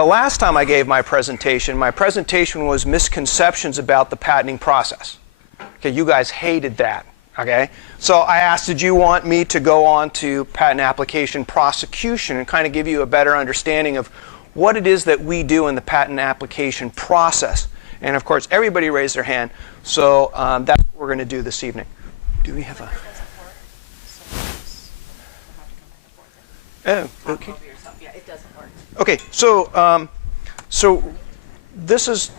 the last time I gave my presentation was misconceptions about the patenting process. Okay, you guys hated that. Okay, so I asked, did you want me to go on to patent application prosecution and kind of give you a better understanding of what it is that we do in the patent application process? And of course, everybody raised their hand, so that's what we're going to do this evening. Do we have a... Oh, okay. Yeah, it doesn't work. Okay, so this is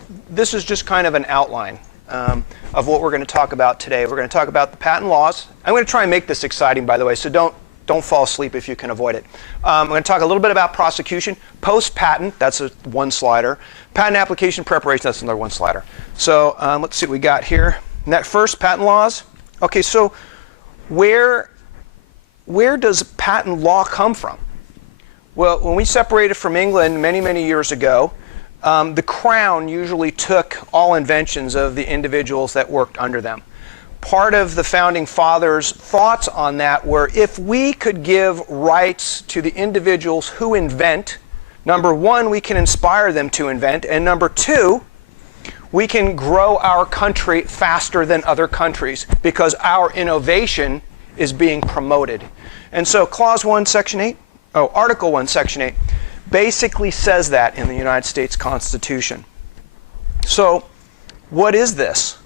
just kind of an outline of what we're going to talk about today. We're going to talk about the patent laws. I'm going to try and make this exciting, by the way, so don't fall asleep if you can avoid it. I'm going to talk a little bit about prosecution, post-patent, that's a one slider, patent application preparation, that's another one slider. So let's see what we got here. First, patent laws. Okay, so where does patent law come from? Well, when we separated from England many, many years ago, the Crown usually took all inventions of the individuals that worked under them. Part of the Founding Fathers' thoughts on that were if we could give rights to the individuals who invent, number one, we can inspire them to invent, and number two, we can grow our country faster than other countries because our innovation is being promoted. And so Clause 1, Section 8, Article 1, Section 8, basically says that in the United States Constitution. So what is this?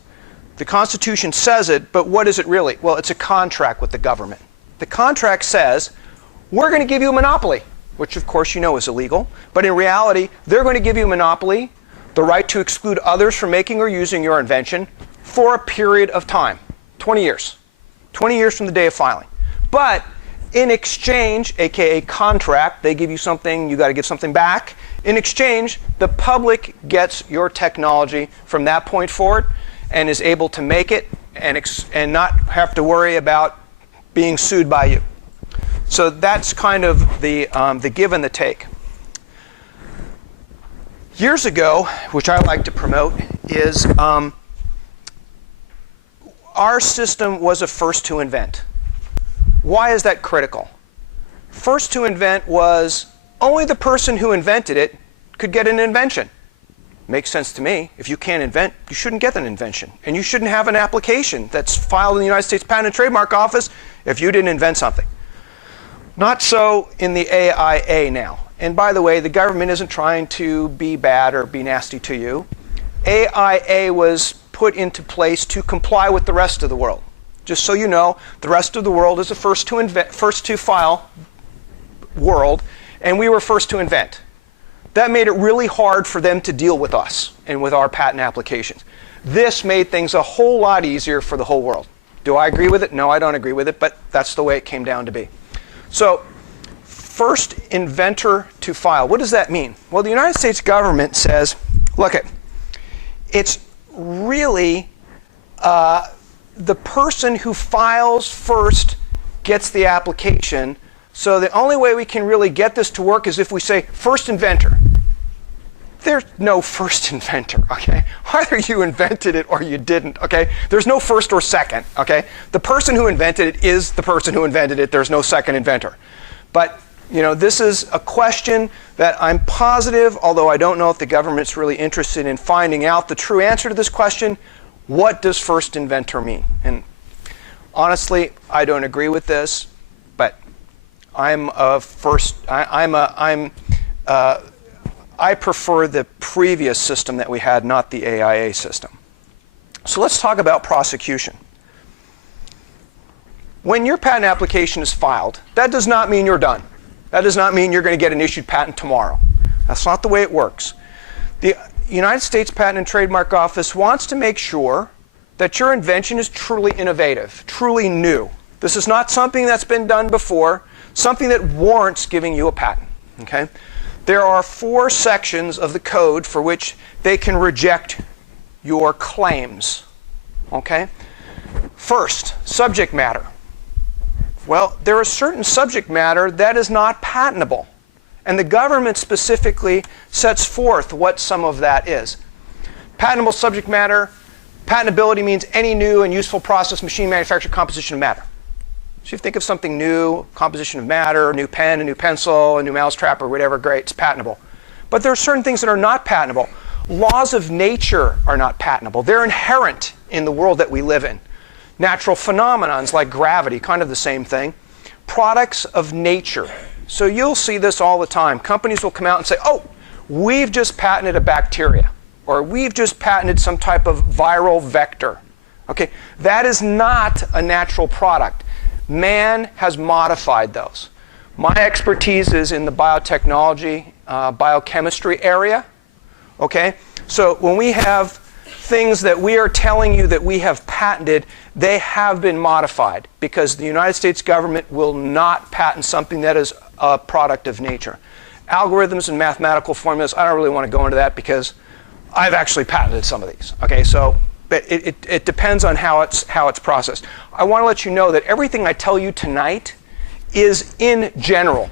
The Constitution says it, but what is it really? Well, it's a contract with the government. The contract says, we're going to give you a monopoly, which of course you know is illegal, but in reality, they're going to give you a monopoly, the right to exclude others from making or using your invention for a period of time, 20 years. 20 years from the day of filing. But in exchange, aka contract, they give you something, you got to give something back. In exchange, the public gets your technology from that point forward and is able to make it and not have to worry about being sued by you. So that's kind of the give and the take. Years ago, which I like to promote, is our system was a first to invent. Why is that critical? First to invent was only the person who invented it could get an invention. Makes sense to me. If you can't invent, you shouldn't get an invention. And you shouldn't have an application that's filed in the United States Patent and Trademark Office if you didn't invent something. Not so in the AIA now. And by the way, the government isn't trying to be bad or be nasty to you. AIA was put into place to comply with the rest of the world. Just so you know, the rest of the world is a first to file world, and we were first to invent. That made it really hard for them to deal with us and with our patent applications. This made things a whole lot easier for the whole world. Do I agree with it? No, I don't agree with it, but that's the way it came down to be. So, first inventor to file. What does that mean? Well, the United States government says, look, it's really the person who files first gets the application. So the only way we can really get this to work is if we say first inventor. There's no first inventor, okay? Either you invented it or you didn't, okay? There's no first or second, okay? The person who invented it is the person who invented it. There's no second inventor. But, you know, this is a question that I'm positive, although I don't know if the government's really interested in finding out the true answer to this question. What does first inventor mean? And honestly, I don't agree with this, but I prefer the previous system that we had, not the AIA system. So let's talk about prosecution. When your patent application is filed, that does not mean you're done. That does not mean you're going to get an issued patent tomorrow. That's not the way it works. The United States Patent and Trademark Office wants to make sure that your invention is truly innovative, truly new. This is not something that's been done before, something that warrants giving you a patent. Okay? There are 4 sections of the code for which they can reject your claims. Okay? First, subject matter. Well, there is certain subject matter that is not patentable. And the government specifically sets forth what some of that is. Patentable subject matter, patentability means any new and useful process, machine, manufacture, composition of matter. So if you think of something new, composition of matter, a new pen, a new pencil, a new mousetrap, or whatever, great, it's patentable. But there are certain things that are not patentable. Laws of nature are not patentable. They're inherent in the world that we live in. Natural phenomenons like gravity, kind of the same thing. Products of nature. So you'll see this all the time. Companies will come out and say, oh, we've just patented a bacteria, or we've just patented some type of viral vector. Okay, that is not a natural product. Man has modified those. My expertise is in the biotechnology, biochemistry area. Okay, so when we have things that we are telling you that we have patented, they have been modified, because the United States government will not patent something that is a product of nature. Algorithms and mathematical formulas, I don't really want to go into that because I've actually patented some of these. Okay, so but it depends on how it's processed. I want to let you know that everything I tell you tonight is in general.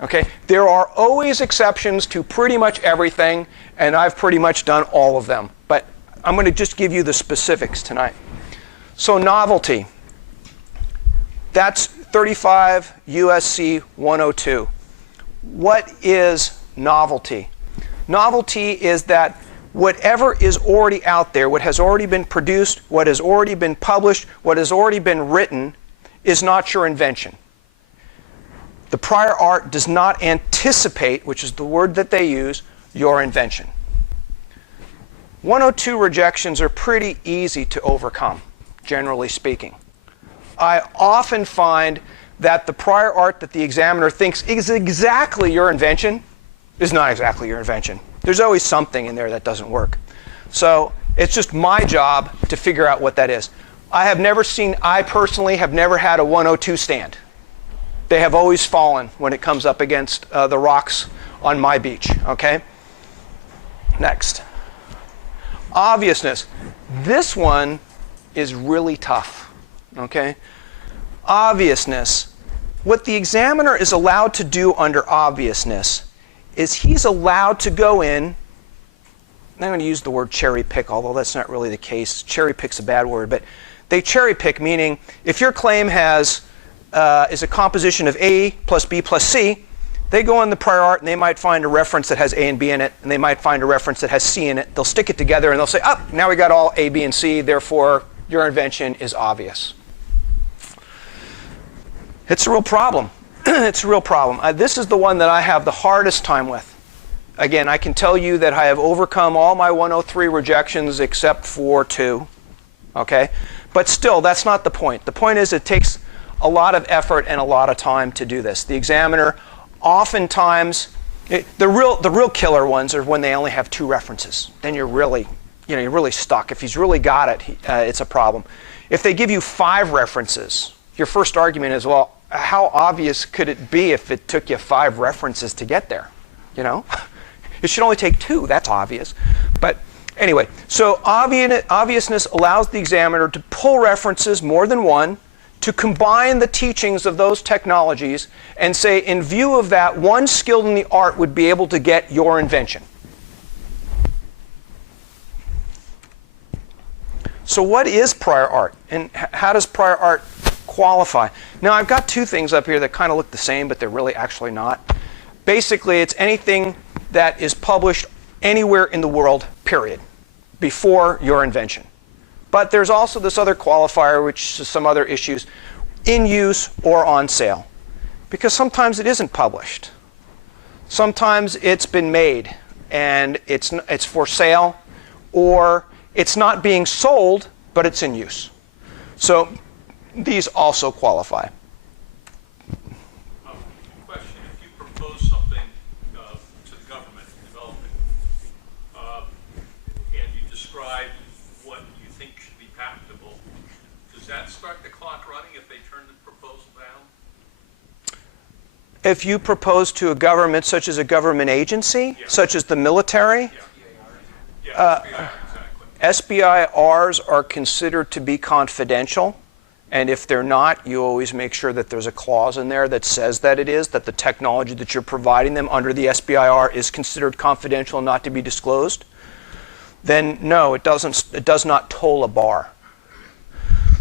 Okay, there are always exceptions to pretty much everything, and I've pretty much done all of them. But I'm going to just give you the specifics tonight. So novelty. That's 35 USC 102. What is novelty? Novelty is that whatever is already out there, what has already been produced, what has already been published, what has already been written, is not your invention. The prior art does not anticipate, which is the word that they use, your invention. 102 rejections are pretty easy to overcome, generally speaking. I often find that the prior art that the examiner thinks is exactly your invention is not exactly your invention. There's always something in there that doesn't work. So it's just my job to figure out what that is. I personally have never had a 102 stand. They have always fallen when it comes up against the rocks on my beach, okay? Next. Obviousness. This one is really tough, okay? Obviousness. What the examiner is allowed to do under obviousness is he's allowed to go in, I'm going to use the word cherry pick, although that's not really the case. Cherry pick's a bad word, but they cherry pick, meaning if your claim is a composition of A plus B plus C, they go in the prior art and they might find a reference that has A and B in it, and they might find a reference that has C in it. They'll stick it together and they'll say, oh, now we got all A, B, and C, therefore your invention is obvious. It's a real problem. It's a real problem. This is the one that I have the hardest time with. Again, I can tell you that I have overcome all my 103 rejections except for 2. Okay? But still, that's not the point. The point is it takes a lot of effort and a lot of time to do this. The examiner oftentimes, the real killer ones are when they only have 2 references. Then you're really stuck. If he's really got it, it's a problem. If they give you 5 references, your first argument is, well, how obvious could it be if it took you 5 references to get there? You know? It should only take 2. That's obvious. But anyway, so obviousness allows the examiner to pull references, more than one, to combine the teachings of those technologies and say, in view of that, one skilled in the art would be able to get your invention. So what is prior art? And how does prior art qualify? Now, I've got 2 things up here that kind of look the same, but they're really actually not. Basically, it's anything that is published anywhere in the world, period, before your invention. But there's also this other qualifier, which is some other issues, in use or on sale. Because sometimes it isn't published. Sometimes it's been made and it's for sale, or it's not being sold, but it's in use. So these also qualify. Question, if you propose something to the government developing, and you describe what you think should be patentable, does that start the clock running if they turn the proposal down? If you propose to a government, such as a government agency, such as the military, SBI, exactly. SBIRs are considered to be confidential. And if they're not, you always make sure that there's a clause in there that says that it is, that the technology that you're providing them under the SBIR is considered confidential and not to be disclosed. Then no, it does not toll a bar.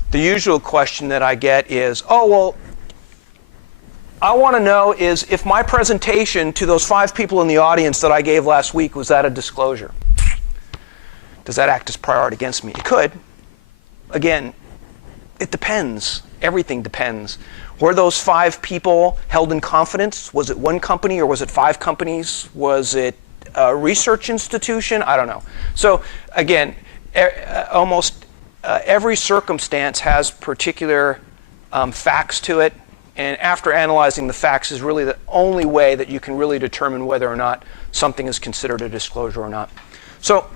The usual question that I get is, oh, well, I want to know is if my presentation to those 5 people in the audience that I gave last week, was that a disclosure? Does that act as priority against me? It could. Again, it depends. Everything depends. Were those 5 people held in confidence? Was it 1 company or was it 5 companies? Was it a research institution? I don't know. So again, almost every circumstance has particular facts to it. And after analyzing the facts is really the only way that you can really determine whether or not something is considered a disclosure or not. So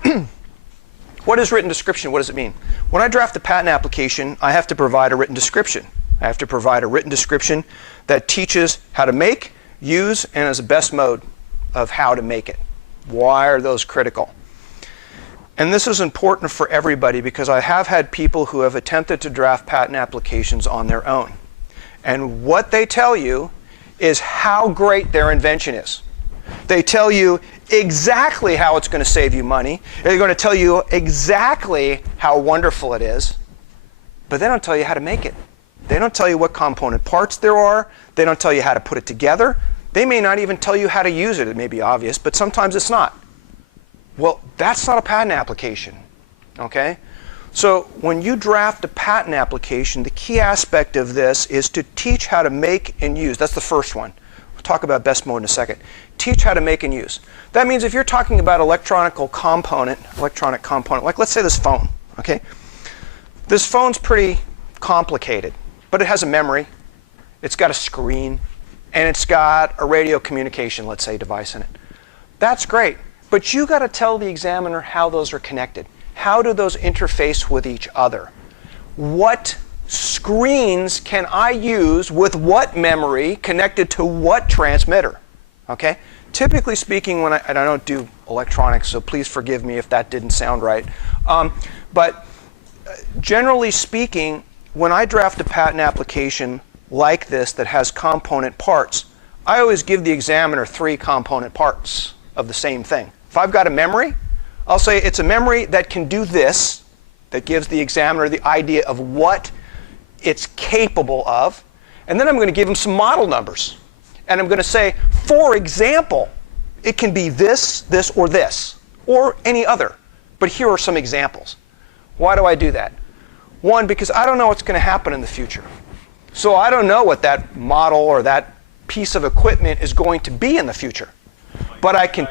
what is written description? What does it mean? When I draft a patent application, I have to provide a written description. I have to provide a written description that teaches how to make, use, and as a best mode of how to make it. Why are those critical? And this is important for everybody because I have had people who have attempted to draft patent applications on their own. And what they tell you is how great their invention is. They tell you exactly how it's going to save you money. They're going to tell you exactly how wonderful it is. But they don't tell you how to make it. They don't tell you what component parts there are. They don't tell you how to put it together. They may not even tell you how to use it. It may be obvious, but sometimes it's not. Well, that's not a patent application. Okay? So when you draft a patent application, the key aspect of this is to teach how to make and use. That's the first one. We'll talk about best mode in a second. Teach how to make and use. That means if you're talking about electronic component, like let's say this phone, okay? This phone's pretty complicated, but it has a memory, it's got a screen, and it's got a radio communication, let's say, device in it. That's great, but you got to tell the examiner how those are connected. How do those interface with each other? What screens can I use with what memory connected to what transmitter? Okay? Typically speaking, and I don't do electronics, so please forgive me if that didn't sound right. But generally speaking, when I draft a patent application like this that has component parts, I always give the examiner 3 component parts of the same thing. If I've got a memory, I'll say it's a memory that can do this, that gives the examiner the idea of what it's capable of. And then I'm going to give him some model numbers. And I'm going to say, for example, it can be this, this, or any other. But here are some examples. Why do I do that? 1, because I don't know what's going to happen in the future. So I don't know what that model or that piece of equipment is going to be in the future. But I can...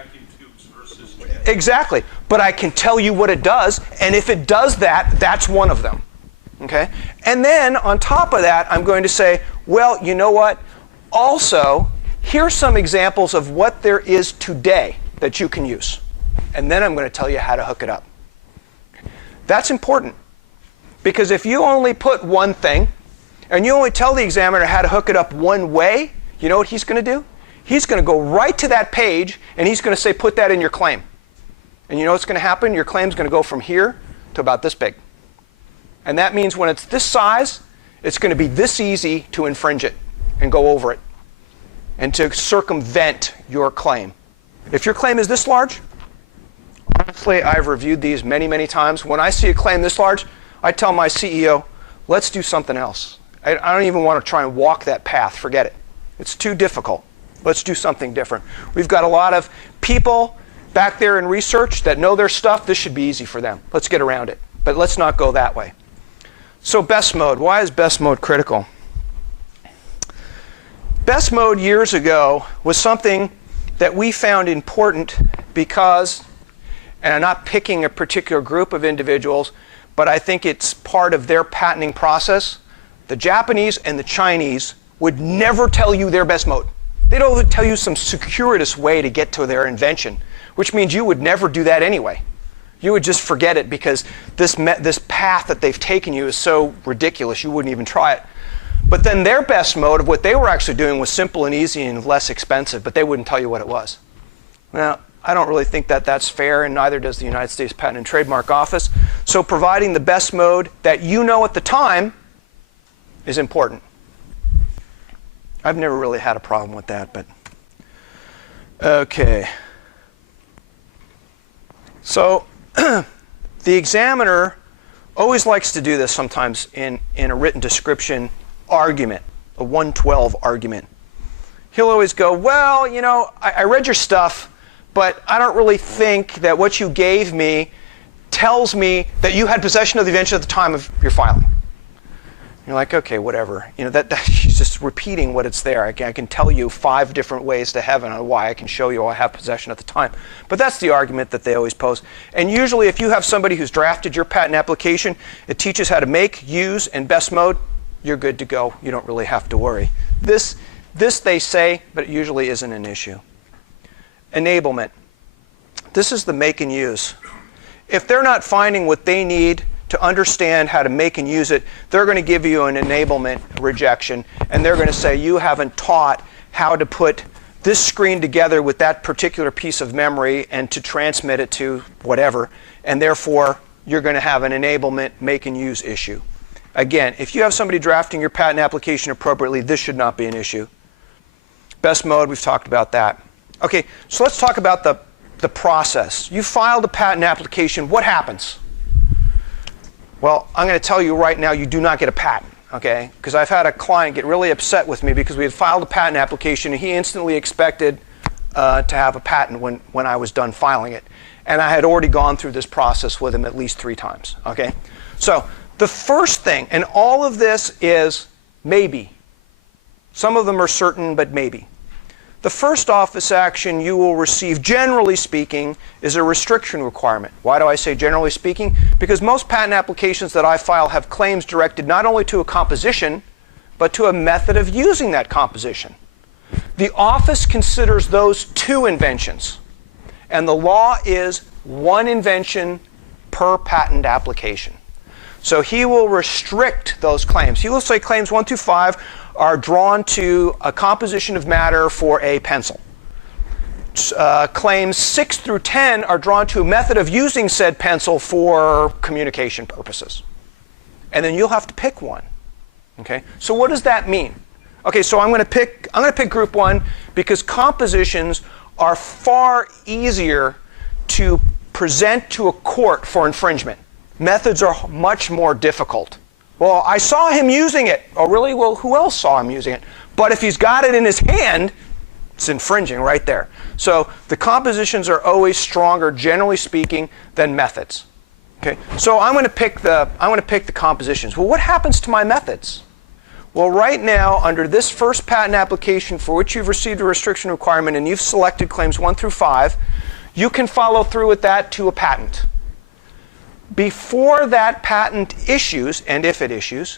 Exactly. But I can tell you what it does, and if it does that, that's one of them. Okay? And then on top of that, I'm going to say, well, you know what? Also, here's some examples of what there is today that you can use. And then I'm going to tell you how to hook it up. That's important. Because if you only put one thing, and you only tell the examiner how to hook it up one way, you know what he's going to do? He's going to go right to that page, and he's going to say, put that in your claim. And you know what's going to happen? Your claim's going to go from here to about this big. And that means when it's this size, it's going to be this easy to infringe it and go over it and to circumvent your claim. If your claim is this large, honestly, I've reviewed these many, many times. When I see a claim this large, I tell my CEO, let's do something else. I don't even want to try and walk that path. Forget it. It's too difficult. Let's do something different. We've got a lot of people back there in research that know their stuff. This should be easy for them. Let's get around it. But let's not go that way. So best mode. Why is best mode critical? Best mode years ago was something that we found important because, and I'm not picking a particular group of individuals, but I think it's part of their patenting process. The Japanese and the Chinese would never tell you their best mode. They'd only tell you some circuitous way to get to their invention, which means you would never do that anyway. You would just forget it because this path that they've taken you is so ridiculous you wouldn't even try it. But then their best mode of what they were actually doing was simple and easy and less expensive, but they wouldn't tell you what it was. Now, I don't really think that that's fair, and neither does the United States Patent and Trademark Office. So providing the best mode that you know at the time is important. I've never really had a problem with that, but okay. So the examiner always likes to do this sometimes in a written description argument, a 112 argument. he'll always go, well, you know, I read your stuff, but I don't really think that what you gave me tells me that you had possession of the invention at the time of your filing. You're like, okay, whatever. You know, that he's just repeating what it's there. I can tell you 5 different ways to heaven on why I can show you I have possession at the time. But that's the argument that they always pose. And usually if you have somebody who's drafted your patent application, it teaches how to make, use, and best mode, you're good to go. You don't really have to worry. This they say, but it usually isn't an issue. Enablement. This is the make and use. If they're not finding what they need to understand how to make and use it, they're going to give you an enablement rejection, and they're going to say you haven't taught how to put this screen together with that particular piece of memory and to transmit it to whatever, and therefore you're going to have an enablement make and use issue. Again, if you have somebody drafting your patent application appropriately, this should not be an issue. Best mode, we've talked about that. Okay, so let's talk about the process. You filed a patent application. What happens? Well, I'm going to tell you right now, you do not get a patent, okay? Because I've had a client get really upset with me because we had filed a patent application and he instantly expected to have a patent when I was done filing it. And I had already gone through this process with him at least 3 times, okay? So the first thing, and all of this is maybe. Some of them are certain, but maybe. The first office action you will receive, generally speaking, is a restriction requirement. Why do I say generally speaking? Because most patent applications that I file have claims directed not only to a composition, but to a method of using that composition. The office considers those 2 inventions, and the law is 1 invention per patent application. So he will restrict those claims. He will say claims 1 through 5 are drawn to a composition of matter for a pencil. Claims 6 through 10 are drawn to a method of using said pencil for communication purposes. And then you'll have to pick one. Okay? So what does that mean? Okay, so I'm going to pick group 1 because compositions are far easier to present to a court for infringement. Methods are much more difficult. Well, I saw him using it. Oh, really? Well, who else saw him using it? But if he's got it in his hand, it's infringing right there. So the compositions are always stronger, generally speaking, than methods. Okay. So I'm going to pick the compositions. Well, what happens to my methods? Well, right now, under this first patent application for which you've received a restriction requirement and you've selected claims 1 through 5, you can follow through with that to a patent. Before that patent issues, and if it issues,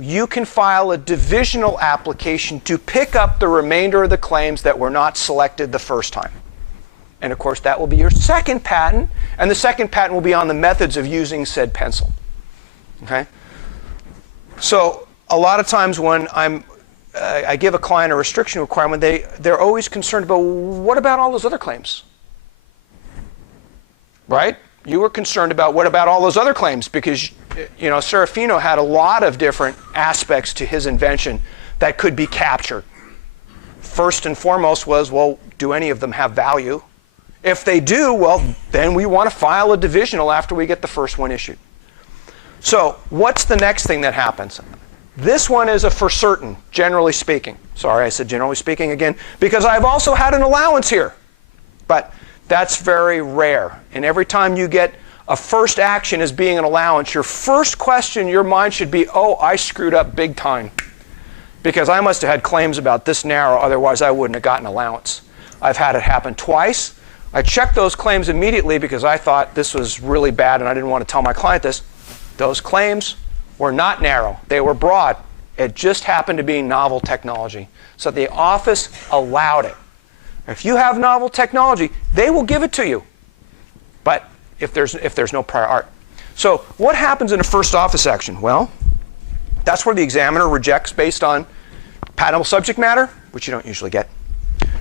you can file a divisional application to pick up the remainder of the claims that were not selected the first time. And of course, that will be your second patent, and the second patent will be on the methods of using said pencil. Okay? So a lot of times when I give a client a restriction requirement, they're always concerned about, what about all those other claims? Right? You were concerned about what about all those other claims because, you know, Serafino had a lot of different aspects to his invention that could be captured. First and foremost was, well, do any of them have value? If they do, well, then we want to file a divisional after we get the first one issued. So what's the next thing that happens? This one is a for certain, generally speaking. Sorry, I said generally speaking again, because I've also had an allowance here. But that's very rare. And every time you get a first action as being an allowance, your first question in your mind should be, oh, I screwed up big time. Because I must have had claims about this narrow, otherwise I wouldn't have gotten allowance. I've had it happen twice. I checked those claims immediately because I thought this was really bad and I didn't want to tell my client this. Those claims were not narrow. They were broad. It just happened to be novel technology. So the office allowed it. If you have novel technology, they will give it to you. But if there's no prior art. So what happens in a first office action? Well, that's where the examiner rejects based on patentable subject matter, which you don't usually get.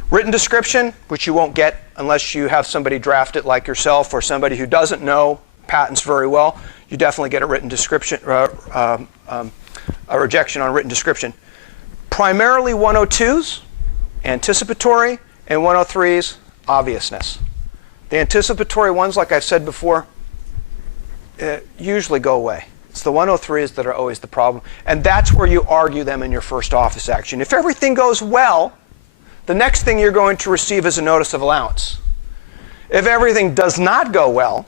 Written description, which you won't get unless you have somebody draft it like yourself or somebody who doesn't know patents very well. You definitely get a written description, a rejection on written description. Primarily 102s, anticipatory, and 103s, obviousness. The anticipatory ones, like I've said before, usually go away. It's the 103s that are always the problem. And that's where you argue them in your first office action. If everything goes well, the next thing you're going to receive is a notice of allowance. If everything does not go well,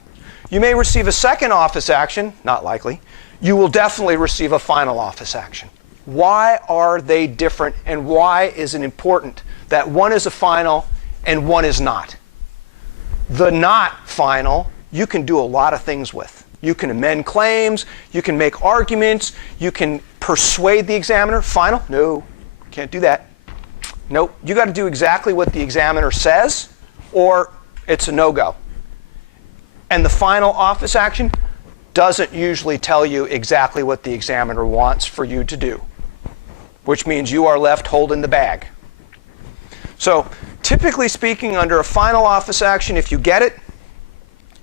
you may receive a second office action, not likely. You will definitely receive a final office action. Why are they different, and why is it important that one is a final and one is not? The not final, you can do a lot of things with. You can amend claims, you can make arguments, you can persuade the examiner. Final? No, can't do that. Nope, you got to do exactly what the examiner says, or it's a no-go. And the final office action doesn't usually tell you exactly what the examiner wants for you to do, which means you are left holding the bag. So typically speaking, under a final office action, if you get it,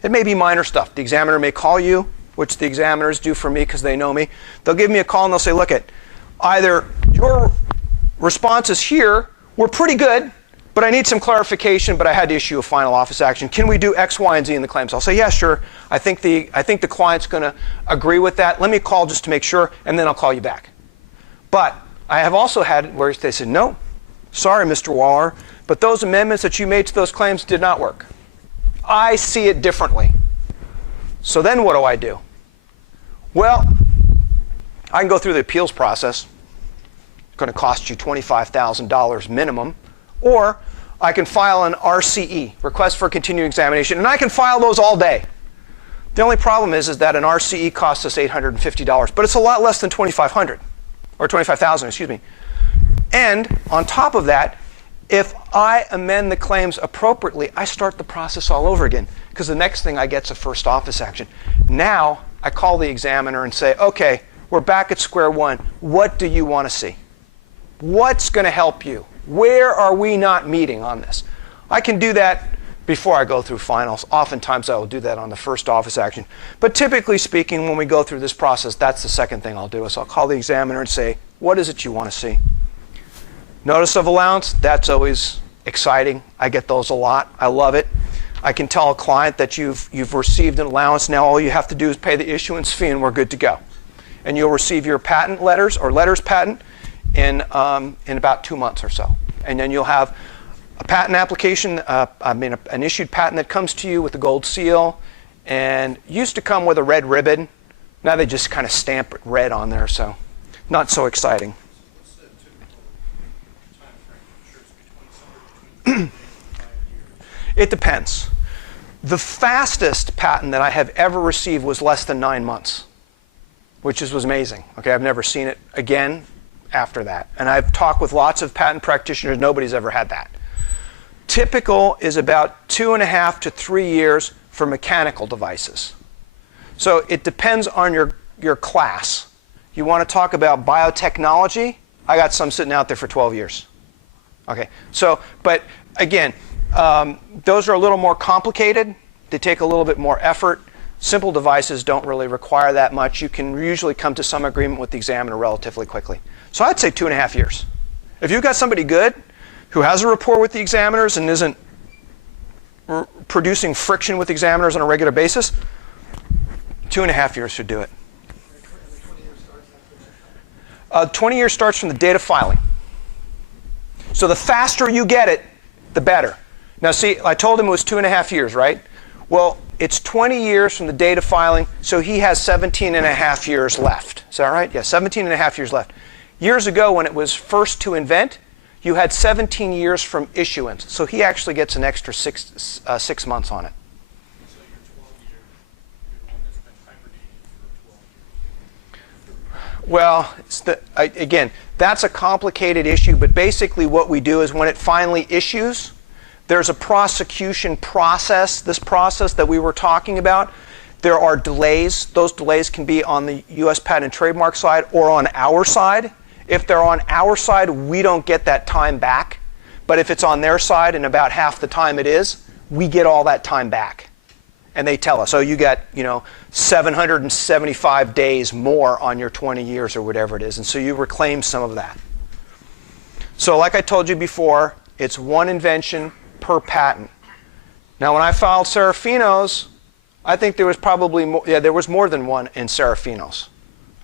it may be minor stuff. The examiner may call you, which the examiners do for me because they know me. They'll give me a call and they'll say, look, either your responses here were pretty good, but I need some clarification, but I had to issue a final office action. Can we do X, Y, and Z in the claims? I'll say, yeah, sure. I think the client's going to agree with that. Let me call just to make sure, and then I'll call you back. But I have also had where they said, no, sorry, Mr. Waller, but those amendments that you made to those claims did not work. I see it differently. So then what do? Well, I can go through the appeals process. It's going to cost you $25,000 minimum. Or I can file an RCE, request for continuing examination, and I can file those all day. The only problem is that an RCE costs us $850, but it's a lot less than $2,500, or $25,000, excuse me. And on top of that, if I amend the claims appropriately, I start the process all over again, because the next thing I get is a first office action. Now I call the examiner and say, okay, we're back at square one. What do you want to see? What's going to help you? Where are we not meeting on this? I can do that before I go through finals. Oftentimes I will do that on the first office action. But typically speaking, when we go through this process, that's the second thing I'll do is I'll call the examiner and say, what is it you want to see? Notice of allowance, that's always exciting. I get those a lot. I love it. I can tell a client that you've received an allowance. Now all you have to do is pay the issuance fee and we're good to go. And you'll receive your patent letters or letters patent in about 2 months or so. And then you'll have a patent application, an issued patent that comes to you with a gold seal, and used to come with a red ribbon. Now they just kind of stamp it red on there, so not so exciting. What's the typical time frame? I'm sure it's between 5 years. It depends. The fastest patent that I have ever received was less than 9 months, which was amazing. Okay, I've never seen it again after that. And I've talked with lots of patent practitioners. Nobody's ever had that. Typical is about 2.5 to 3 years for mechanical devices. So it depends on your class. You want to talk about biotechnology? I got some sitting out there for 12 years. Okay, so, but again, those are a little more complicated. They take a little bit more effort. Simple devices don't really require that much. You can usually come to some agreement with the examiner relatively quickly. So I'd say 2.5 years. If you've got somebody good who has a rapport with the examiners and isn't producing friction with examiners on a regular basis, 2.5 years should do it. 20 years starts from the date of filing. So the faster you get it, the better. Now see, I told him it was 2.5 years, right? Well, it's 20 years from the date of filing, so he has 17.5 years left. Is that right? Yeah, 17.5 years left. Years ago, when it was first to invent, you had 17 years from issuance. So he actually gets an extra 6 months on it. So your 12-year, you're the one that's been hibernating for 12 years. Well, again, that's a complicated issue, but basically what we do is when it finally issues, there's a prosecution process, this process that we were talking about. There are delays. Those delays can be on the U.S. Patent and Trademark side or on our side. If they're on our side, we don't get that time back. But if it's on their side and about half the time it is, we get all that time back. And they tell us, oh, you got 775 days more on your 20 years or whatever it is. And so you reclaim some of that. So like I told you before, it's one invention per patent. Now when I filed Serafino's, I think there was probably more, there was more than one in Serafino's.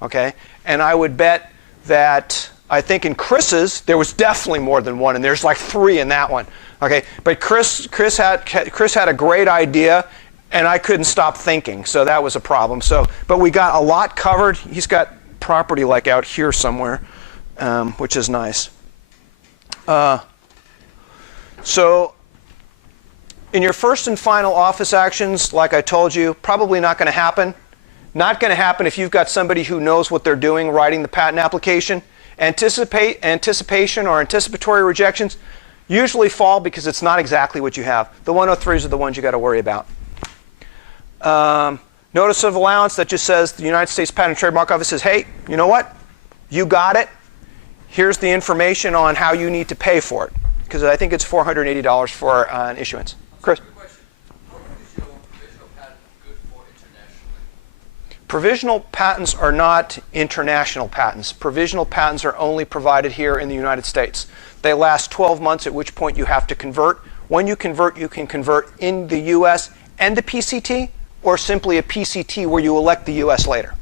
Okay? And I would bet that I think in Chris's, there was definitely more than one, and there's like 3 in that one. Okay, but Chris had a great idea, and I couldn't stop thinking, so that was a problem. So, but we got a lot covered. He's got property like out here somewhere, which is nice. So in your first and final office actions, like I told you, probably not going to happen. Not going to happen if you've got somebody who knows what they're doing writing the patent application. Anticipation or anticipatory rejections usually fall because it's not exactly what you have. The 103s are the ones you got to worry about. Notice of allowance that just says the United States Patent and Trademark Office says, hey, you know what? You got it. Here's the information on how you need to pay for it. Because I think it's $480 for an issuance. Chris? How long is your provisional patent good for internationally? Provisional patents are not international patents. Provisional patents are only provided here in the United States. They last 12 months, at which point you have to convert. When you can convert in the US and the PCT, or simply a PCT where you elect the US later.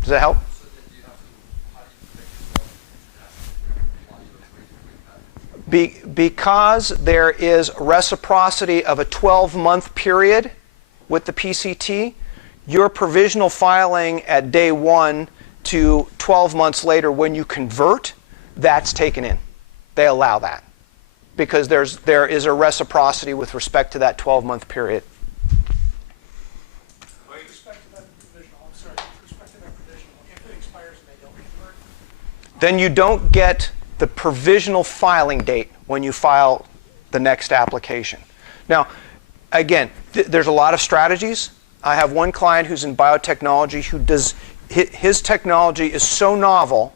Does that help? So then you have to, how do you protect yourself internationally while you're waiting for your patent? Because there is reciprocity of a 12-month period with the PCT, your provisional filing at day 1 to 12 months later when you convert, that's taken in. They allow that because there is a reciprocity with respect to that 12-month period. With respect to that provisional, I'm sorry, with respect to that provisional, if it expires and they don't convert, Then you don't get the provisional filing date when you file the next application. Now, again, there's a lot of strategies. I have one client who's in biotechnology who does, his technology is so novel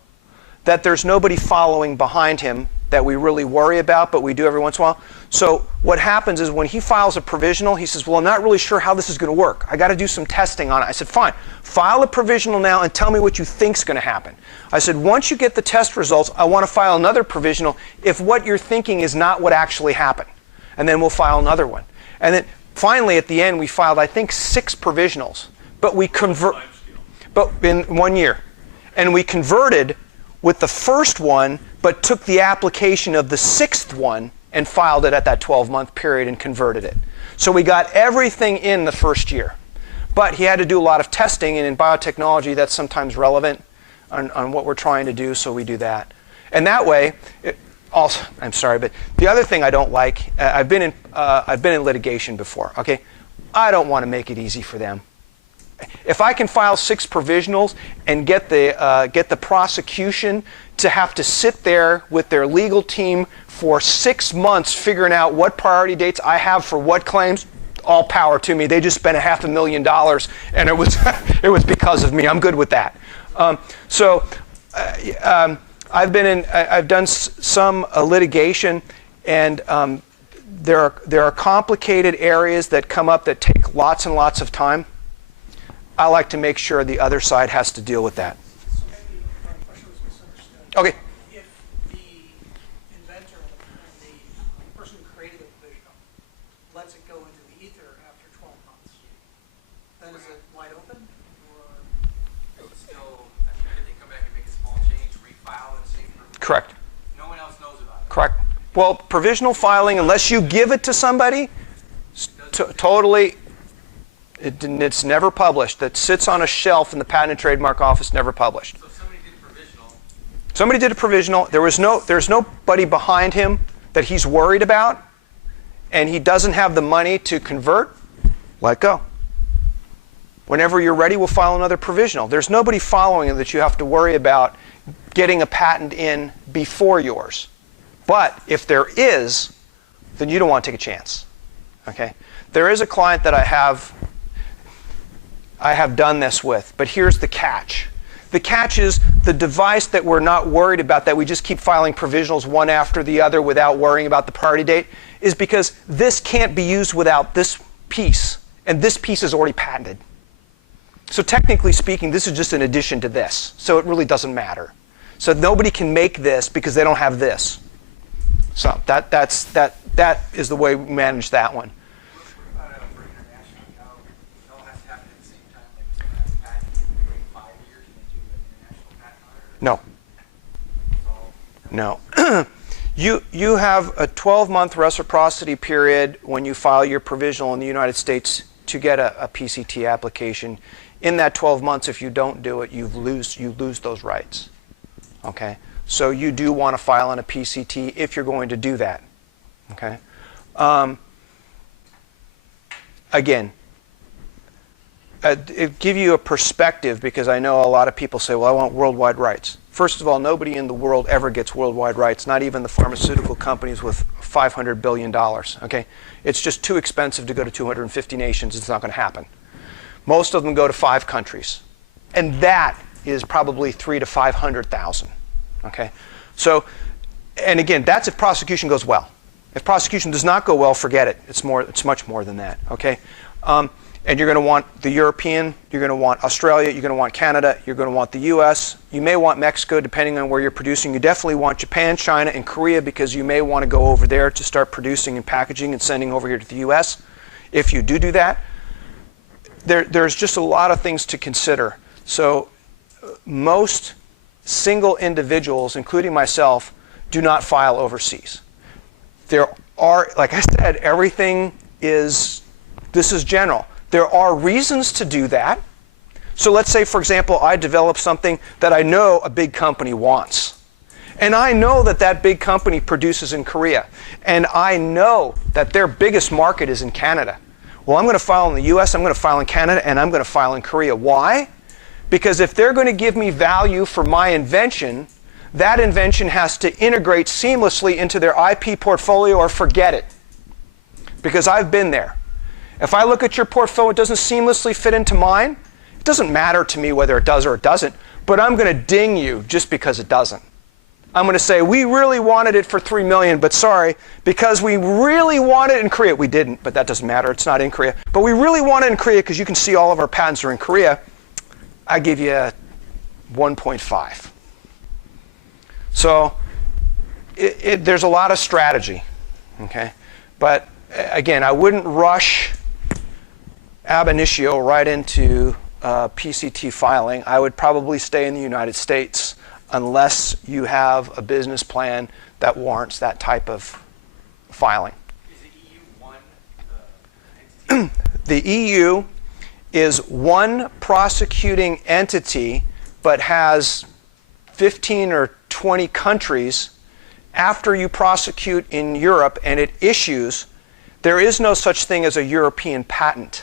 that there's nobody following behind him that we really worry about, but we do every once in a while. So what happens is when he files a provisional, he says, well, I'm not really sure how this is going to work. I got to do some testing on it. I said, fine, file a provisional now and tell me what you think's going to happen. I said, once you get the test results, I want to file another provisional if what you're thinking is not what actually happened. And then we'll file another one. And then finally, at the end, we filed, I think, 6 provisionals. But we convert, but in 1 year. And we converted with the first one, but took the application of the 6th one and filed it at that 12-month period and converted it. So we got everything in the first year. But he had to do a lot of testing, and in biotechnology, that's sometimes relevant on what we're trying to do, so we do that. And that way, also, I'm sorry, but the other thing I don't like, I've been in litigation before, okay? I don't want to make it easy for them. If I can file 6 provisionals and get the prosecution to have to sit there with their legal team for 6 months figuring out what priority dates I have for what claims, all power to me. They just spent $500,000, and it was it was because of me. I'm good with that. I've done some litigation, and there are complicated areas that come up that take lots and lots of time. I like to make sure the other side has to deal with that. so maybe my question was misunderstood. Okay. If the inventor and the person who created the provisional lets it go into the ether after 12 months, then is it wide open? Or It would still, I mean, could they come back and make a small change, refile it, same for Correct. no one else knows about it? Correct. Well, provisional filing, unless you give it to somebody, totally, it's never published. That sits on a shelf in the Patent and Trademark Office, never published. So if somebody did provisional, Somebody did a provisional. There's nobody behind him that he's worried about, and he doesn't have the money to convert, let go. Whenever you're ready, we'll file another provisional. There's nobody following him that you have to worry about getting a patent in before yours. But if there is, then you don't want to take a chance. Okay? There is a client that I have done this with, but here's the catch. The catch is the device that we're not worried about, that we just keep filing provisionals one after the other without worrying about the priority date, is because this can't be used without this piece, and this piece is already patented. So technically speaking, this is just an addition to this, so it really doesn't matter. So nobody can make this because they don't have this. So that is the way we manage that one. for international, it all has to happen at the same time. Like someone has a patent, you wait 5 years and they do an international patent on it. No. No. You have a 12-month reciprocity period when you file your provisional in the United States to get a PCT application. In that 12 months, if you don't do it, you lose those rights. Okay? So you do want to file on a PCT if you're going to do that. Okay? Again, it give you a perspective, because I know a lot of people say, well, I want worldwide rights. First of all, nobody in the world ever gets worldwide rights, not even the pharmaceutical companies with $500 billion. Okay? It's just too expensive to go to 250 nations. It's not going to happen. Most of them go to 5 countries. And that is probably 300,000 to 500,000. Okay? So, and again, that's if prosecution goes well. If prosecution does not go well, forget it. It's much more than that. Okay? And you're going to want the European, you're going to want Australia, you're going to want Canada, you're going to want the US. You may want Mexico, depending on where you're producing. You definitely want Japan, China, and Korea, because you may want to go over there to start producing and packaging and sending over here to the US. If you do that, there's just a lot of things to consider. So most single individuals, including myself, do not file overseas. There are, like I said, this is general. There are reasons to do that. So let's say, for example, I develop something that I know a big company wants. And I know that that big company produces in Korea. And I know that their biggest market is in Canada. Well, I'm going to file in the US, I'm going to file in Canada, and I'm going to file in Korea. Why? Because if they're going to give me value for my invention, that invention has to integrate seamlessly into their IP portfolio, or forget it. Because I've been there. If I look at your portfolio, it doesn't seamlessly fit into mine, it doesn't matter to me whether it does or it doesn't, but I'm going to ding you just because it doesn't. I'm going to say, we really wanted it for $3 million, but sorry, because we really want it in Korea. We didn't, but that doesn't matter. It's not in Korea. But we really want it in Korea because you can see all of our patents are in Korea. I give you 1.5. So there's a lot of strategy. Okay? But again, I wouldn't rush ab initio right into PCT filing. I would probably stay in the United States unless you have a business plan that warrants that type of filing. Is the EU one entity? The EU is one prosecuting entity, but has 15 or 20 countries. After you prosecute in Europe and it issues, there is no such thing as a European patent.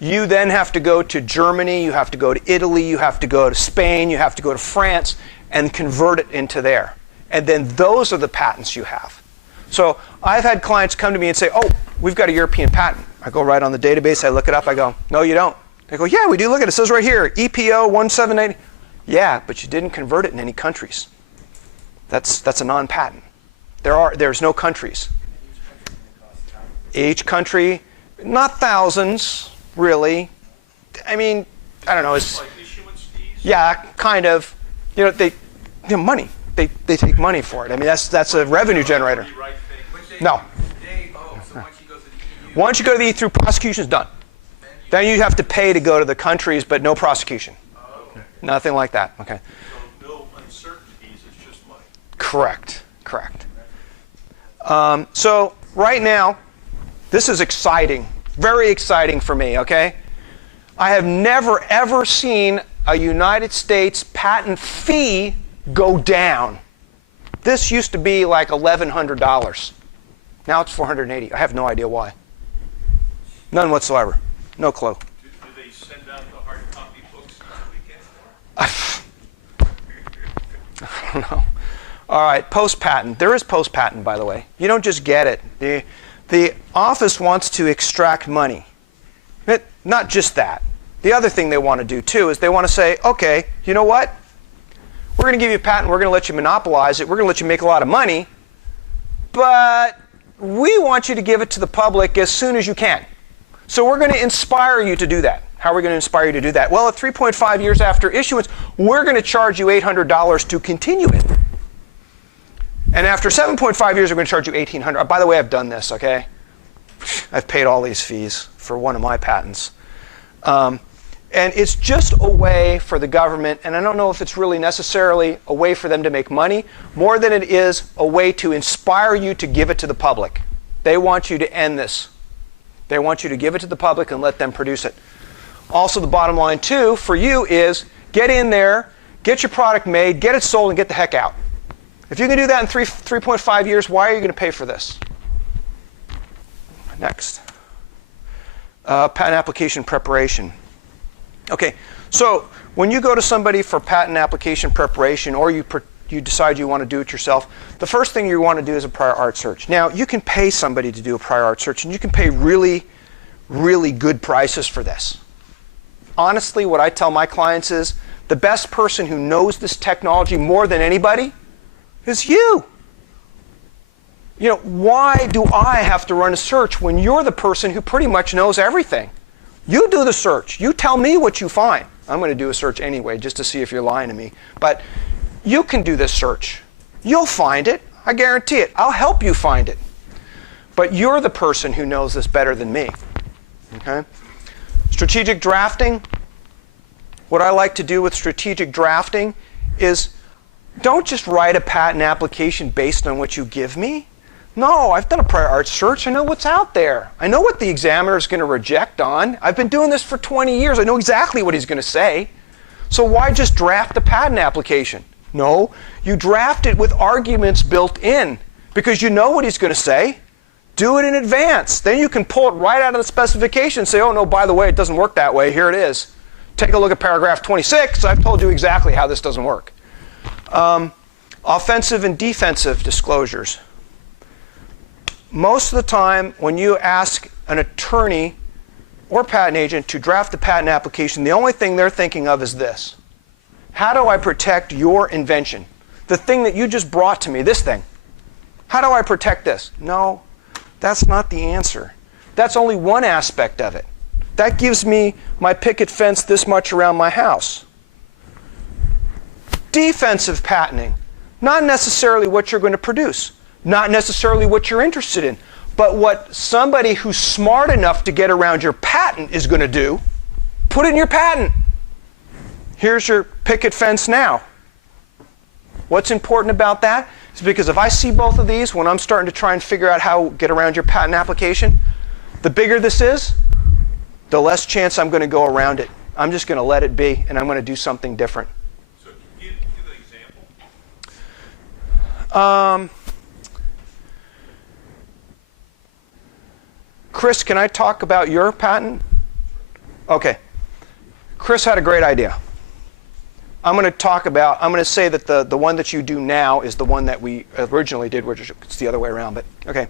You then have to go to Germany, you have to go to Italy, you have to go to Spain, you have to go to France and convert it into there. And then those are the patents you have. So I've had clients come to me and say, oh, we've got a European patent. I go right on the database, I look it up, I go, no, you don't. They go, yeah, we do. Look at it. It says right here, EPO 1780. Yeah, but you didn't convert it in any countries. That's a non-patent. There's no countries. Each country, not thousands, really. I mean, I don't know. It's Like issuance fees? yeah, kind of. You know, money. They take money for it. I mean, that's a revenue generator. Rewrite things. No. So once you go to the EU, Once you go to the through prosecution is done. Then you have to pay to go to the countries, but no prosecution. Okay. Nothing like that. Okay. So no uncertainties, it's just money. Correct. So right now, this is exciting, very exciting for me, okay? I have never, ever seen a United States patent fee go down. This used to be like $1,100. Now it's $480. I have no idea why. None whatsoever. No clue. Do they send out the hard copy books each weekend? I don't know. All right, post-patent. There is post-patent, by the way. You don't just get it. The office wants to extract money. Not just that. The other thing they want to do, too, is they want to say, okay, you know what? We're going to give you a patent. We're going to let you monopolize it. We're going to let you make a lot of money. But we want you to give it to the public as soon as you can. So we're going to inspire you to do that. How are we going to inspire you to do that? Well, at 3.5 years after issuance, we're going to charge you $800 to continue it. And after 7.5 years, we're going to charge you $1,800. By the way, I've done this, okay? I've paid all these fees for one of my patents. And it's just a way for the government, and I don't know if it's really necessarily a way for them to make money, more than it is a way to inspire you to give it to the public. They want you to end this. They want you to give it to the public and let them produce it. Also, the bottom line, too, for you is get in there, get your product made, get it sold, and get the heck out. If you can do that in 3.5 years, why are you going to pay for this? Next. Patent application preparation. Okay, so when you go to somebody for patent application preparation, or you decide you want to do it yourself, the first thing you want to do is a prior art search. Now, you can pay somebody to do a prior art search, and you can pay really, really good prices for this. Honestly, what I tell my clients is the best person who knows this technology more than anybody is you. You know, why do I have to run a search when you're the person who pretty much knows everything? You do the search. You tell me what you find. I'm going to do a search anyway just to see if you're lying to me. But you can do this search. You'll find it. I guarantee it. I'll help you find it. But you're the person who knows this better than me. Okay? Strategic drafting. What I like to do with strategic drafting is don't just write a patent application based on what you give me. No, I've done a prior art search. I know what's out there. I know what the examiner is going to reject on. I've been doing this for 20 years. I know exactly what he's going to say. So why just draft the patent application? No, you draft it with arguments built in because you know what he's going to say. Do it in advance. Then you can pull it right out of the specification and say, oh, no, by the way, it doesn't work that way. Here it is. Take a look at paragraph 26. I've told you exactly how this doesn't work. Offensive and defensive disclosures. Most of the time, when you ask an attorney or patent agent to draft a patent application, the only thing they're thinking of is this. How do I protect your invention? The thing that you just brought to me, this thing. How do I protect this? No, that's not the answer. That's only one aspect of it. That gives me my picket fence this much around my house. Defensive patenting. Not necessarily what you're going to produce. Not necessarily what you're interested in, but what somebody who's smart enough to get around your patent is going to do. Put it in your patent. Here's your picket fence now. What's important about that is because if I see both of these when I'm starting to try and figure out how to get around your patent application, the bigger this is, the less chance I'm going to go around it. I'm just going to let it be, and I'm going to do something different. So give an example. Chris, can I talk about your patent? Okay. Chris had a great idea. I'm going to say that the one that you do now is the one that we originally did, which it's the other way around, but okay.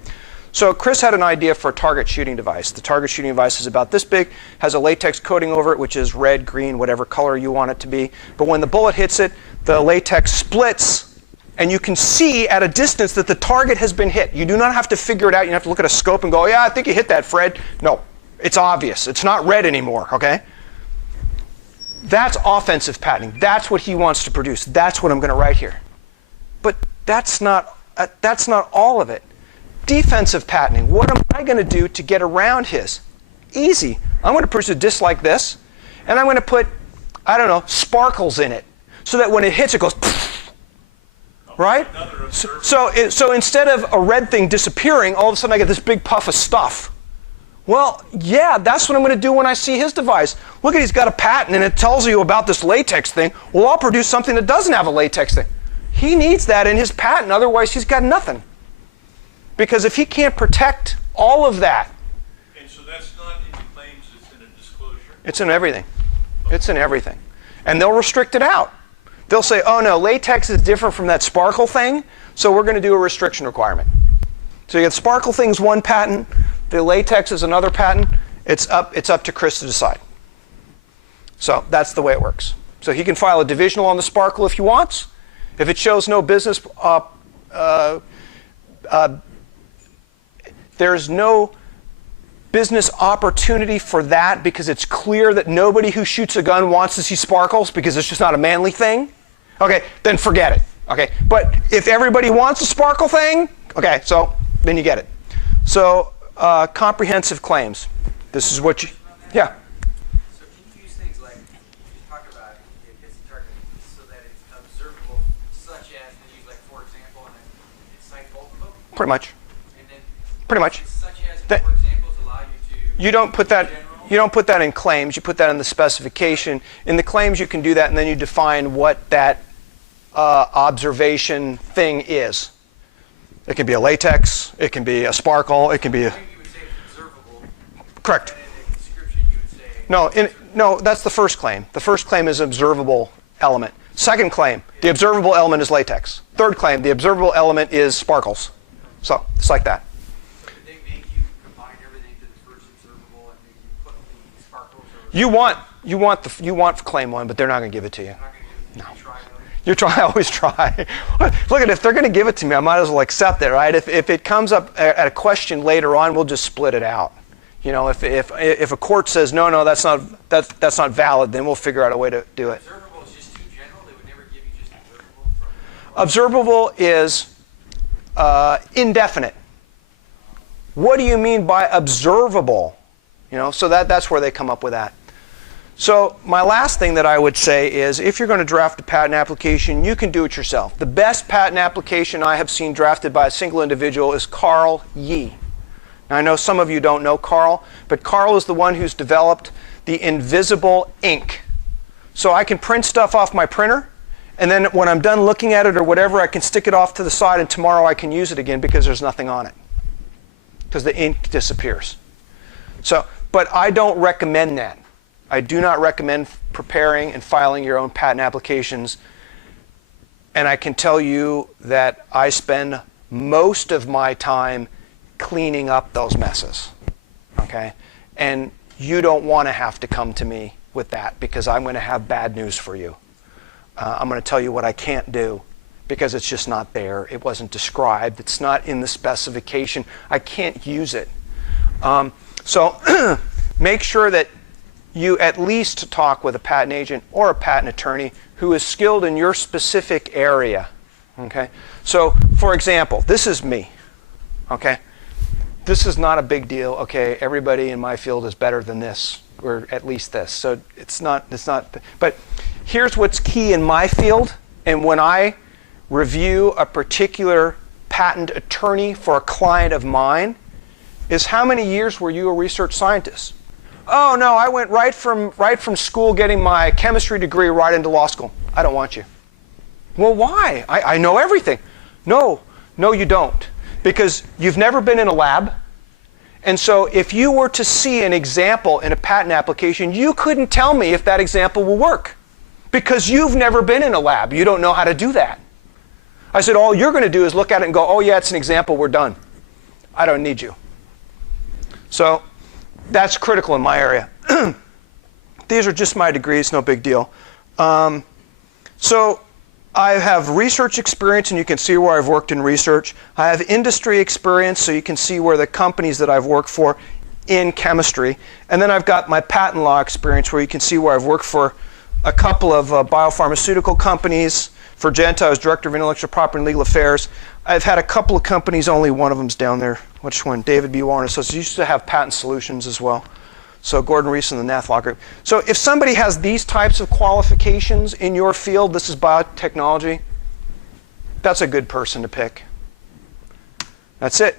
So Chris had an idea for a target shooting device. The target shooting device is about this big, has a latex coating over it, which is red, green, whatever color you want it to be. But when the bullet hits it, the latex splits, and you can see at a distance that the target has been hit. You do not have to figure it out. You don't have to look at a scope and go, yeah, I think you hit that, Fred. No, it's obvious. It's not red anymore, okay? That's offensive patenting. That's what he wants to produce. That's what I'm going to write here. But that's not all of it. Defensive patenting. What am I going to do to get around his? Easy. I'm going to produce a disc like this, and I'm going to put, I don't know, sparkles in it, so that when it hits, it goes, right? So instead of a red thing disappearing, all of a sudden I get this big puff of stuff. Well, yeah, that's what I'm going to do when I see his device. Look, he's got a patent, and it tells you about this latex thing. Well, I'll produce something that doesn't have a latex thing. He needs that in his patent, otherwise he's got nothing. Because if he can't protect all of that. And so that's not in the claims, it's in a disclosure? It's in everything. It's in everything. And they'll restrict it out. They'll say, oh no, latex is different from that sparkle thing, so we're going to do a restriction requirement. So you get sparkle things one patent, the latex is another patent. It's up to Chris to decide. So that's the way it works. So he can file a divisional on the sparkle if he wants. If it shows no business, there's no business opportunity for that because it's clear that nobody who shoots a gun wants to see sparkles because it's just not a manly thing. Okay, then forget it. Okay, but if everybody wants a sparkle thing, okay, so then you get it. So comprehensive claims. This is what you, yeah. So can you use things like Pretty much. And then Pretty much. such as, That- for examples, allow you to. You don't put that. General? You don't put that in claims. You put that in the specification. In the claims, you can do that, and then you define what that observation thing is. It can be a latex. It can be a sparkle. It can be a. I think you would say it's observable. Correct. And in the description, you would say. No, that's the first claim. The first claim is observable element. Second claim, the observable element is latex. Third claim, the observable element is sparkles. So it's like that. So did they make you combine everything to the first observable and make you put the sparkles or? You want claim one, but they're not going to give it to you. Not going to do it. No. Try though. You try, always try. Look at if they're going to give it to me, I might as well accept it, right? If it comes up at a question later on, we'll just split it out. You know, if a court says no, that's not valid, then we'll figure out a way to do it. Observable is just too general. They would never give you just observable. Observable is indefinite. What do you mean by observable? You know, so that's where they come up with that. So my last thing that I would say is if you're going to draft a patent application, you can do it yourself. The best patent application I have seen drafted by a single individual is Carl Yee. Now I know some of you don't know Carl, but Carl is the one who's developed the invisible ink. So I can print stuff off my printer, and then when I'm done looking at it or whatever, I can stick it off to the side, and tomorrow I can use it again because there's nothing on it, because the ink disappears. So, but I don't recommend that. I do not recommend preparing and filing your own patent applications. And I can tell you that I spend most of my time cleaning up those messes. Okay? And you don't want to have to come to me with that because I'm going to have bad news for you. I'm going to tell you what I can't do because it's just not there. It wasn't described. It's not in the specification. I can't use it. So make sure that you at least talk with a patent agent or a patent attorney who is skilled in your specific area. Okay? So, for example, this is me. Okay? This is not a big deal. Okay, everybody in my field is better than this, or at least this. So it's not. But here's what's key in my field, and when I review a particular patent attorney for a client of mine, is how many years were you a research scientist? Oh no, I went right from school getting my chemistry degree right into law school. I don't want you. Well, why? I know everything. No, you don't. Because you've never been in a lab. And so if you were to see an example in a patent application, you couldn't tell me if that example will work. Because you've never been in a lab. You don't know how to do that. I said, all you're going to do is look at it and go, oh yeah, it's an example, we're done. I don't need you. So that's critical in my area. These are just my degrees, no big deal. So I have research experience, and you can see where I've worked in research. I have industry experience, so you can see where the companies that I've worked for in chemistry. And then I've got my patent law experience, where you can see where I've worked for a couple of biopharmaceutical companies. For Genta, I was Director of Intellectual Property and Legal Affairs. I've had a couple of companies, only one of them's down there. Which one? David B. Warren Associates. Used to have patent solutions as well. So Gordon Reese and the Nath Law Group. So if somebody has these types of qualifications in your field, this is biotechnology, that's a good person to pick. That's it.